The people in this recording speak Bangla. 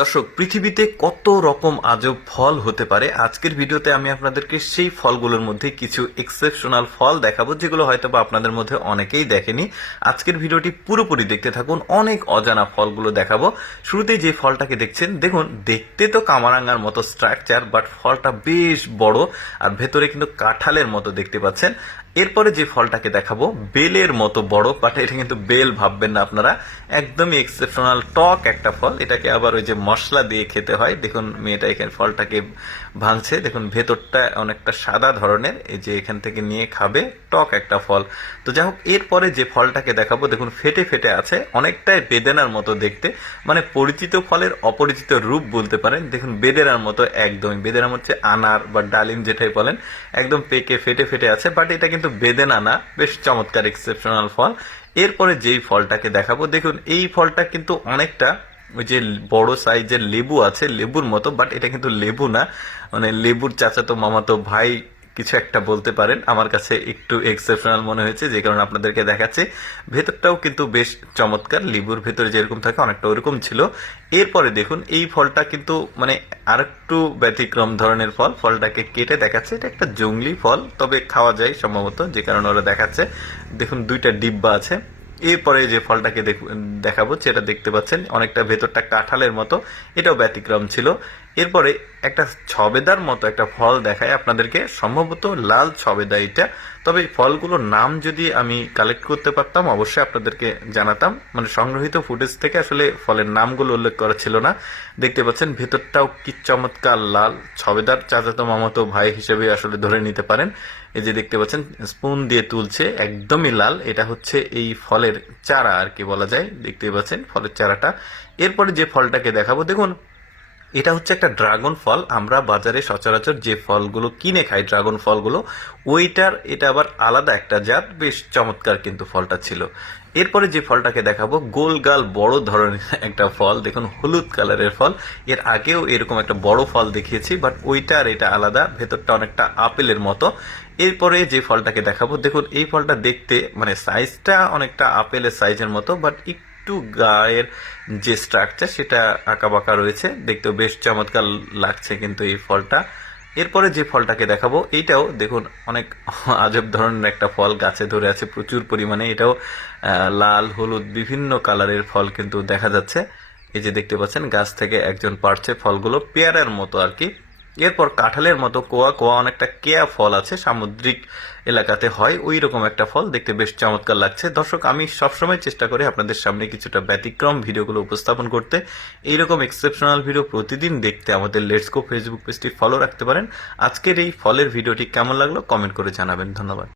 দর্শক, পৃথিবীতে কত রকম আজব ফল হতে পারে। আজকের ভিডিওতে আমি আপনাদেরকে সেই ফলগুলোর মধ্যে কিছু এক্সেপশনাল ফল দেখাবো, যেগুলো হয়তো বা আপনাদের মধ্যে অনেকেই দেখেনি। আজকের ভিডিওটি পুরোপুরি দেখতে থাকুন, অনেক অজানা ফলগুলো দেখাবো। শুরুতেই যে ফলটাকে দেখছেন, দেখুন দেখতে তো কামারাঙ্গার মতো স্ট্রাকচার, বাট ফলটা বেশ বড় আর ভেতরে কিন্তু কাঁঠালের মতো দেখতে পাচ্ছেন। এরপরে যে ফলটাকে দেখাবো বেলের মতো বড়, বাট এটা কিন্তু বেল ভাববেন না আপনারা, একদমই এক্সেপশনাল টক একটা ফল। এটাকে আবার ওই যে মশলা দিয়ে খেতে হয়। দেখুন মেয়েটা এখানে ফলটাকে ভাঙছে, দেখুন ভেতরটা অনেকটা সাদা ধরনের, এই যে এখান থেকে নিয়ে খাবে, টক একটা ফল। তো যাই হোক, এরপরে যে ফলটাকে দেখাবো দেখুন ফেটে ফেটে আছে, অনেকটাই বেদেনার মতো দেখতে, মানে পরিচিত ফলের অপরিচিত রূপ বলতে পারেন। দেখুন বেদেনার মতো, একদমই বেদেনার মধ্যে আনার বা ডালিম যেটাই বলেন, একদম পেকে ফেটে ফেটে আছে, বাট এটা কিন্তু বেদেনা না। বেশ চমৎকার এক্সেপশনাল ফল। এরপরে যেই ফলটাকে দেখাবো দেখুন এই ফলটা কিন্তু অনেকটা ওই যে বড় সাইজের লেবু আছে, লেবুর মতো, বাট এটা কিন্তু লেবু না, মানে লেবুর চাচাতো মামাতো ভাই কিছু একটা বলতে পারেন। আমার কাছে একটু এক্সেপশনাল মনে হয়েছে, যে কারণে আপনাদেরকে দেখাচ্ছি। ভেতরটাও কিন্তু বেশ চমৎকার, লেবুর ভেতরে যেরকম থাকে অনেকটা ওরকম ছিল। এরপরে দেখুন এই ফলটা কিন্তু মানে আরেকটু ব্যতিক্রম ধরনের ফল। ফলটাকে কেটে দেখাচ্ছে, এটা একটা জংলি ফল, তবে খাওয়া যায় সম্ভবত, যে কারণে ওরা দেখাচ্ছে। দেখুন দুইটা ডিব্বা আছে। এরপরে যে ফলটাকে দেখাবো সেটা দেখতে পাচ্ছেন অনেকটা ভেতরটা কাঁঠালের মতো, এটাও ব্যতিক্রম ছিল। এরপরে একটা ছবেদার মতো একটা ফল দেখায় আপনাদেরকে, সম্ভবত লাল ছবেদা এটা। তবে ফলগুলোর নাম যদি আমি কালেক্ট করতে পারতাম অবশ্যই আপনাদেরকে জানাতাম, মানে সংগ্রহিত ফুটেজ থেকে আসলে ফলের নামগুলো উল্লেখ করা ছিল না। দেখতে পাচ্ছেন ভেতরটাও কি চমৎকার লাল, ছবেদার চাচাতো মামাতো ভাই হিসেবে আসলে ধরে নিতে পারেন। এই যে দেখতে পাচ্ছেন স্পুন দিয়ে তুলছে, একদমই লাল। এটা হচ্ছে এই ফলের চারা আর কি বলা যায়, দেখতে পাচ্ছেন ফলের চারাটা। এরপরে যে ফলটাকে দেখাবো দেখুন এটা হচ্ছে একটা ড্রাগন ফল। আমরা বাজারে সচরাচর যে ফলগুলো কিনে খাই ড্রাগন ফলগুলো, ওইটার এটা আবার আলাদা একটা জাত, বেশ চমৎকার কিন্তু ফলটা ছিল। এরপরে যে ফলটাকে দেখাবো গোলগাল বড় ধরনের একটা ফল, দেখুন হলুদ কালারের ফল। এর আগেও এরকম একটা বড় ফল দেখিয়েছি, বাট ওইটার এটা আলাদা, ভেতরটা অনেকটা আপেলের মতো। এরপরে যে ফলটাকে দেখাবো দেখুন এই ফলটা দেখতে মানে সাইজটা অনেকটা আপেলের সাইজের মতো, বাট একটু গায়ের যে স্ট্রাকচার সেটা আঁকা বাঁকা রয়েছে, দেখতেও বেশ চমৎকার লাগছে কিন্তু এই ফলটা। এরপরে যে ফলটাকে দেখাবো এইটাও দেখুন অনেক আজব ধরনের একটা ফল, গাছে ধরে আছে প্রচুর পরিমাণে। এটাও লাল হলুদ বিভিন্ন কালারের ফল কিন্তু দেখা যাচ্ছে। এই যে দেখতে পাচ্ছেন গাছ থেকে একজন পাড়ছে ফলগুলো, পেয়ারার মতো আর কি। এরপর কাঁঠালের মতো কোয়া কোয়া অনেকটা কেয়া ফল আছে, সামুদ্রিক এলাকাতে হয় ওই রকম একটা ফল, দেখতে বেশ চমৎকার লাগছে। দর্শক, আমি সবসময় চেষ্টা করি আপনাদের সামনে কিছুটা ব্যতিক্রম ভিডিওগুলো উপস্থাপন করতে। এইরকম এক্সেপশনাল ভিডিও প্রতিদিন দেখতে আমাদের লেটস গো ফেসবুক পেজটি ফলো রাখতে পারেন। আজকের এই ফলের ভিডিওটি কেমন লাগলো কমেন্ট করে জানাবেন। ধন্যবাদ।